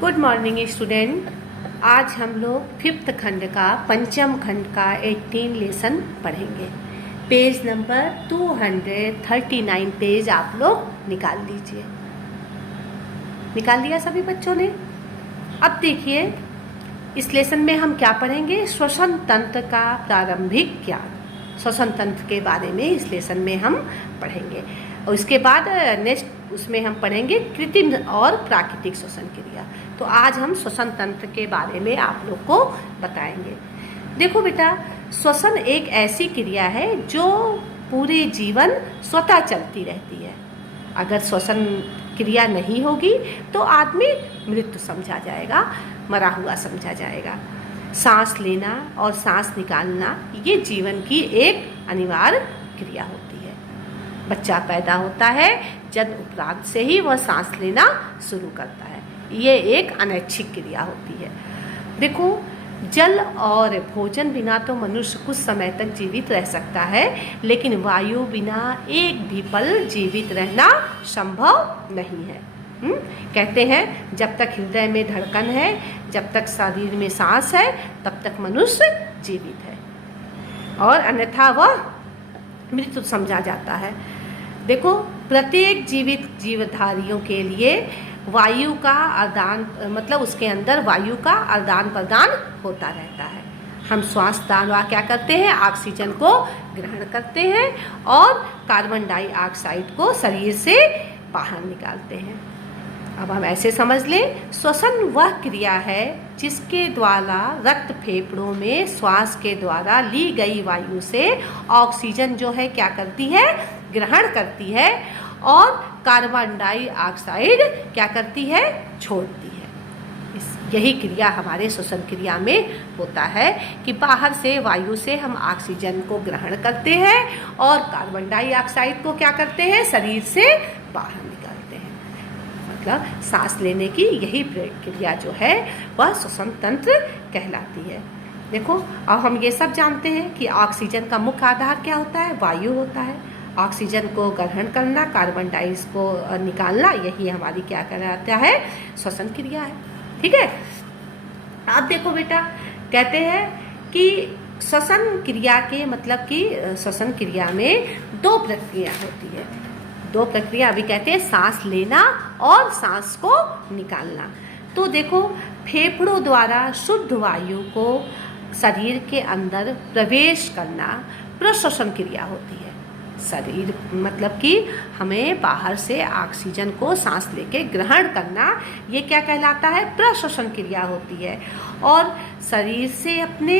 Good morning student. आज हम लोग फिफ्थ खंड का पंचम खंड का 18 लेसन पढ़ेंगे। पेज नंबर 239 पेज आप लोग निकाल लीजिए। निकाल लिया सभी बच्चों ने? अब देखिए, इस लेसन में हम क्या पढ़ेंगे? श्वसन तंत्र का प्रारंभिक ज्ञान। श्वसन तंत्र के बारे में इस लेसन में हम पढ़ेंगे और इसके बाद नेक्स्ट उसमें हम पढ़ेंगे कृत्रिम और प्राकृतिक श्वसन क्रिया। तो आज हम श्वसन तंत्र के बारे में आप लोग को बताएंगे। देखो बेटा, श्वसन एक ऐसी क्रिया है जो पूरे जीवन स्वतः चलती रहती है। अगर श्वसन क्रिया नहीं होगी तो आदमी मृत्यु समझा जाएगा, मरा हुआ समझा जाएगा। सांस लेना और सांस निकालना ये जीवन की एक अनिवार्य क्रिया होती है। बच्चा पैदा होता है, जन्म उपरांत से ही वह सांस लेना शुरू करता है। ये एक अनैच्छिक क्रिया होती है। देखो, जल और भोजन बिना तो मनुष्य कुछ समय तक जीवित रह सकता है, लेकिन वायु बिना एक भी पल जीवित रहना संभव नहीं है। कहते हैं जब तक हृदय में धड़कन है, जब तक शरीर में सांस है, तब तक मनुष्य जीवित है और अन्यथा वह मृत्यु समझा जाता है। देखो, प्रत्येक जीवित जीवधारियों के लिए वायु का आदान उसके अंदर वायु का आदान प्रदान होता रहता है। हम श्वास द्वारा क्या करते हैं? ऑक्सीजन को ग्रहण करते हैं और कार्बन डाइऑक्साइड को शरीर से बाहर निकालते हैं। अब हम ऐसे समझ लें, श्वसन वह क्रिया है जिसके द्वारा रक्त फेफड़ों में श्वास के द्वारा ली गई वायु से ऑक्सीजन जो है क्या करती है? ग्रहण करती है और कार्बन डाइऑक्साइड क्या करती है? छोड़ती है। यही क्रिया हमारे श्वसन क्रिया में होता है कि बाहर से वायु से हम ऑक्सीजन को ग्रहण करते हैं और कार्बन डाइऑक्साइड को क्या करते हैं? शरीर से बाहर निकालते हैं। मतलब सांस लेने की यही प्रक्रिया जो है वह श्वसन तंत्र कहलाती है। देखो, अब हम ये सब जानते हैं कि ऑक्सीजन का मुख्य आधार क्या होता है? वायु होता है। ऑक्सीजन को ग्रहण करना, कार्बन डाइऑक्साइड को निकालना, यही हमारी क्या कहलाता है? श्वसन क्रिया है। ठीक है। अब देखो बेटा, कहते हैं कि श्वसन क्रिया के मतलब कि श्वसन क्रिया में दो प्रक्रिया होती है। दो प्रक्रिया अभी कहते हैं, सांस लेना और सांस को निकालना। तो देखो, फेफड़ों द्वारा शुद्ध वायु को शरीर के अंदर प्रवेश करना प्रश्वसन क्रिया होती है। शरीर मतलब कि हमें बाहर से ऑक्सीजन को सांस लेके ग्रहण करना, ये क्या कहलाता है? प्रश्वसन क्रिया होती है। और शरीर से अपने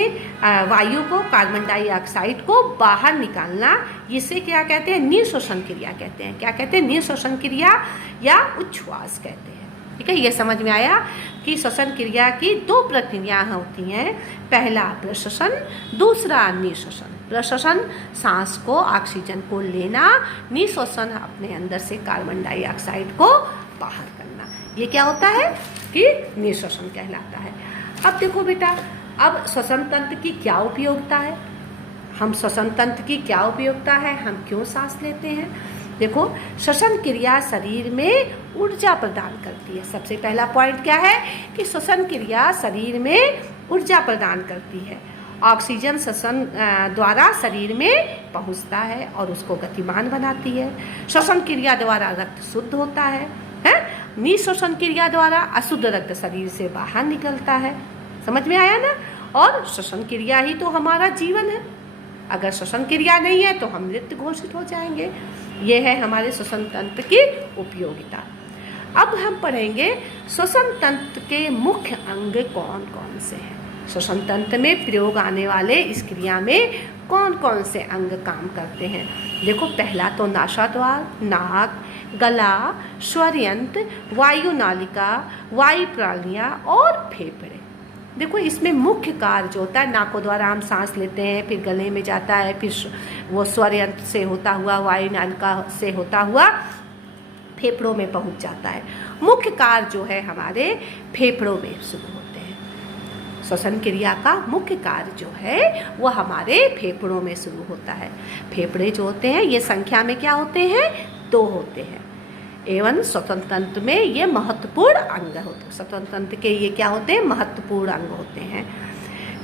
वायु को, कार्बन डाइऑक्साइड को बाहर निकालना, इसे क्या कहते हैं? निःश्वसन क्रिया कहते हैं। क्या कहते हैं? निःश्वसन क्रिया या उच्छ्वास कहते हैं। ठीक है, ये समझ में आया कि श्वसन क्रिया की दो प्रक्रिया होती हैं। पहला प्रश्वसन, दूसरा निःश्वसन। प्रश्वसन सांस को, ऑक्सीजन को लेना, निःश्वसन अपने अंदर से कार्बन डाइऑक्साइड को बाहर करना। ये क्या होता है? कि निःश्वसन कहलाता है। अब देखो बेटा, अब श्वसन तंत्र की क्या उपयोगिता है? हम श्वसन तंत्र की क्या उपयोगिता है? हम क्यों सांस लेते हैं? देखो, श्वसन क्रिया शरीर में ऊर्जा प्रदान करती है। सबसे पहला पॉइंट क्या है? कि श्वसन क्रिया शरीर में ऊर्जा प्रदान करती है। ऑक्सीजन श्वसन द्वारा शरीर में पहुंचता है और उसको गतिमान बनाती है। श्वसन क्रिया द्वारा रक्त शुद्ध होता है। निःश्वसन क्रिया द्वारा अशुद्ध रक्त शरीर से बाहर निकलता है। समझ में आया ना? और श्वसन क्रिया ही तो हमारा जीवन है। अगर श्वसन क्रिया नहीं है तो हम मृत घोषित हो जाएंगे। ये है हमारे श्वसन तंत्र की उपयोगिता। अब हम पढ़ेंगे श्वसन तंत्र के मुख्य अंग कौन कौन से हैं। श्वसन तंत्र में प्रयोग आने वाले इस क्रिया में कौन कौन से अंग काम करते हैं? देखो, पहला तो नासाद्वार, नाक, गला, स्वरयंत्र, वायु नालिका, वायु प्रणालियाँ और फेफड़े। देखो, इसमें मुख्य कार्य जो होता है, नाकों द्वारा हम सांस लेते हैं, फिर गले में जाता है, फिर वो स्वरयंत्र से होता हुआ, वायु नालिका से होता हुआ फेफड़ों में पहुंच जाता है। मुख्य कार्य जो है हमारे फेफड़ों में शुरू होते हैं। श्वसन क्रिया का मुख्य कार्य जो है वह हमारे फेफड़ों में शुरू होता है। फेफड़े जो होते हैं ये संख्या में क्या होते हैं? दो होते हैं। एवं श्वसन तंत्र में ये महत्वपूर्ण अंग होते हैं। श्वसन तंत्र के ये क्या होते हैं? महत्वपूर्ण अंग होते हैं।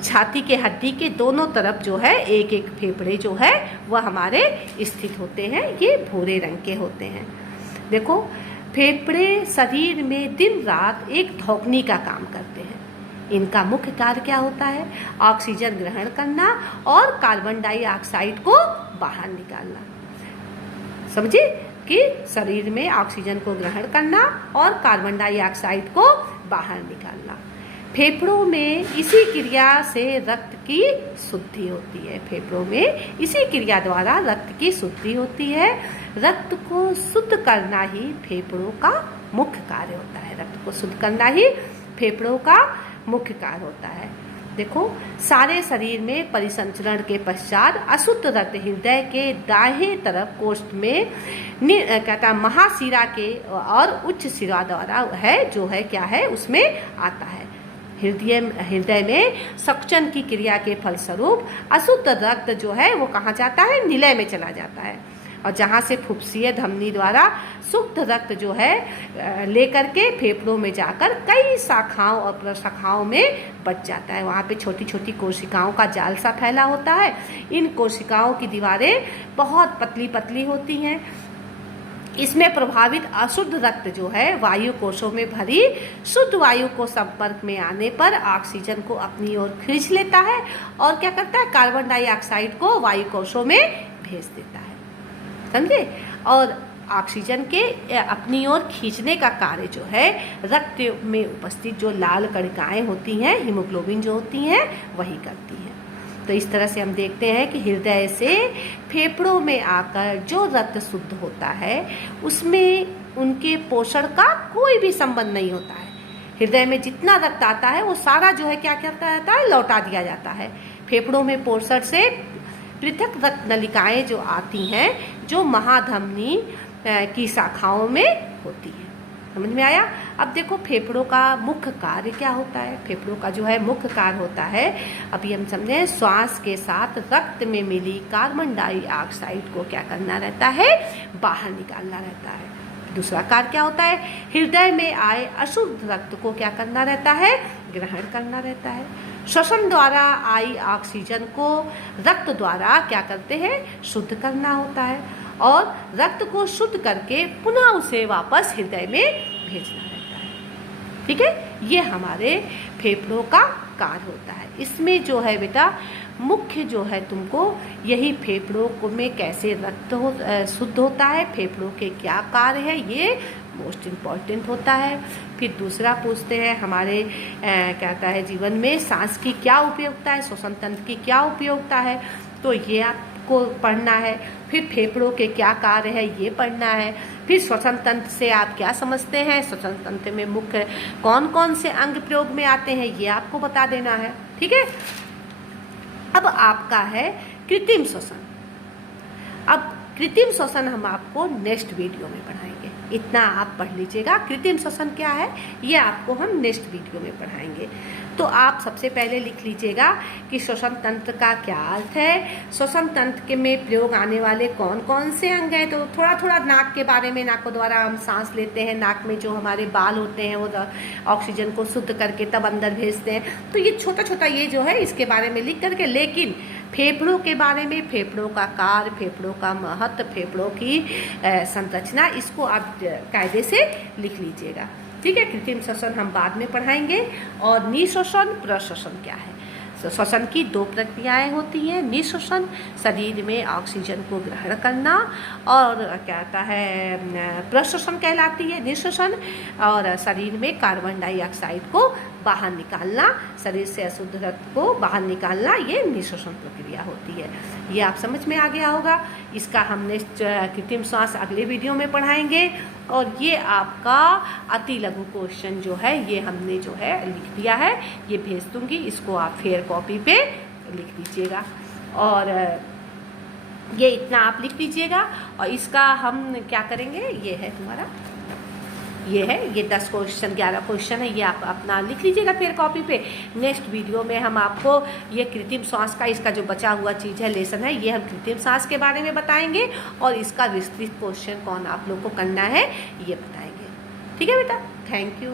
छाती के हड्डी के दोनों तरफ जो है एक एक फेफड़े जो है वह हमारे स्थित होते हैं। ये भूरे रंग के होते हैं। देखो, फेफड़े शरीर में दिन रात एक धौकनी का काम करते हैं। इनका मुख्य कार्य क्या होता है? ऑक्सीजन ग्रहण करना और कार्बन डाइऑक्साइड को बाहर निकालना। समझे कि शरीर में ऑक्सीजन को ग्रहण करना और कार्बन डाइऑक्साइड को बाहर निकालना। फेफड़ों में इसी क्रिया से रक्त की शुद्धि होती है। फेफड़ों में इसी क्रिया द्वारा रक्त की शुद्धि होती है। रक्त को शुद्ध करना ही फेफड़ों का मुख्य कार्य होता है। रक्त को शुद्ध करना ही फेफड़ों का मुख्य कार्य होता है। देखो, सारे शरीर में परिसंचरण के पश्चात अशुद्ध रक्त हृदय के दाहिने तरफ कोष्ठ में कहता है महाशिरा के और उच्च शिरा द्वारा है जो है क्या है उसमें आता है। हृदय में सक्शन की क्रिया के फलस्वरूप अशुद्ध रक्त जो है वो कहाँ जाता है? निलय में चला जाता है। और जहाँ से फुफ्फुसीय धमनी द्वारा शुद्ध रक्त जो है लेकर के फेफड़ों में जाकर कई शाखाओं और प्रशाखाओं में बच जाता है। वहाँ पे छोटी छोटी कोशिकाओं का जाल सा फैला होता है। इन कोशिकाओं की दीवारें बहुत पतली पतली होती हैं। इसमें प्रभावित अशुद्ध रक्त जो है वायु कोशों में भरी शुद्ध वायु को संपर्क में आने पर ऑक्सीजन को अपनी ओर खींच लेता है और क्या करता है? कार्बन डाइऑक्साइड को वायु कोशों में भेज देता है। समझे? और ऑक्सीजन के अपनी ओर खींचने का कार्य जो है रक्त में उपस्थित जो लाल कणिकाएं होती हैं, हीमोग्लोबिन जो होती हैं, वही करती हैं। तो इस तरह से हम देखते हैं कि हृदय से फेफड़ों में आकर जो रक्त शुद्ध होता है उसमें उनके पोषण का कोई भी संबंध नहीं होता है। हृदय में जितना रक्त आता है वो सारा जो है क्या करता रहता है? लौटा दिया जाता है। फेफड़ों में पोषण से पृथक रक्त नलिकाएं जो आती हैं जो महाधमनी की शाखाओं में होती है। समझ में आया? अब देखो, फेफड़ों का मुख्य कार्य क्या होता है? फेफड़ों का जो है मुख्य कार्य होता है, अभी हम समझें, श्वास के साथ रक्त में मिली कार्बन डाइऑक्साइड को क्या करना रहता है? बाहर निकालना रहता है। दूसरा कार्य क्या होता है? हृदय में आए अशुद्ध रक्त को क्या करना रहता है? ग्रहण करना रहता है। श्वसन द्वारा आई ऑक्सीजन को रक्त द्वारा क्या करते हैं? शुद्ध करना होता है और रक्त को शुद्ध करके पुनः उसे वापस हृदय में भेजना रहता है। ठीक है? ये हमारे फेफड़ों का कार्य होता है। इसमें जो है बेटा मुख्य जो है तुमको यही फेफड़ों को में कैसे रक्त शुद्ध होता है, फेफड़ों के क्या कार्य है, ये मोस्ट इम्पॉर्टेंट होता है। फिर दूसरा पूछते हैं हमारे कहता है जीवन में सांस की क्या उपयोगिता है, श्वसन तंत्र की क्या उपयोगिता है, तो ये आपको पढ़ना है। फिर फेफड़ों के क्या कार्य है ये पढ़ना है। फिर श्वसन तंत्र से आप क्या समझते हैं, श्वसन तंत्र में मुख्य कौन कौन से अंग प्रयोग में आते हैं ये आपको बता देना है। ठीक है? अब आपका है कृत्रिम श्वसन। अब कृत्रिम श्वसन हम आपको नेक्स्ट वीडियो में पढ़ाएंगे। इतना आप पढ़ लीजिएगा। कृत्रिम श्वसन क्या है ये आपको हम नेक्स्ट वीडियो में पढ़ाएंगे। तो आप सबसे पहले लिख लीजिएगा कि श्वसन तंत्र का क्या अर्थ है, श्वसन तंत्र के में प्रयोग आने वाले कौन कौन से अंग हैं। तो थोड़ा थोड़ा नाक के बारे में, नाक द्वारा हम सांस लेते हैं, नाक में जो हमारे बाल होते हैं वो ऑक्सीजन को शुद्ध करके तब अंदर भेजते हैं। तो ये छोटा छोटा ये जो है इसके बारे में लिख करके, लेकिन फेफड़ों के बारे में, फेफड़ों का कार्य, फेफड़ों का महत्व, फेफड़ों की संरचना, इसको आप कायदे से लिख लीजिएगा। ठीक है? कृत्रिम श्वसन हम बाद में पढ़ाएंगे। और निःश्वसन, प्रश्वसन क्या है? श्वसन की दो प्रक्रियाएं होती हैं। निःश्वसन शरीर में ऑक्सीजन को ग्रहण करना, और क्या कहता है प्रश्वसन कहलाती है निःश्वसन, और शरीर में कार्बन डाइऑक्साइड को बाहर निकालना, शरीर से अशुद्ध रक्त को बाहर निकालना, ये निःश्वसन प्रक्रिया होती है। ये आप समझ में आ गया होगा। इसका हमने कृत्रिम श्वास अगले वीडियो में पढ़ाएंगे। और ये आपका अति लघु क्वेश्चन जो है ये हमने जो है लिख दिया है, ये भेज दूंगी, इसको आप फेयर कॉपी पे लिख दीजिएगा। और ये इतना आप लिख दीजिएगा। और इसका हम क्या करेंगे, ये है तुम्हारा ये है, ये 10 क्वेश्चन 11 क्वेश्चन है, ये आप अपना लिख लीजिएगा फिर कॉपी पे। नेक्स्ट वीडियो में हम आपको ये कृत्रिम सांस का इसका जो बचा हुआ चीज़ है लेसन है, ये हम कृत्रिम सांस के बारे में बताएंगे और इसका विस्तृत क्वेश्चन कौन आप लोग को करना है ये बताएंगे। ठीक है बेटा, थैंक यू।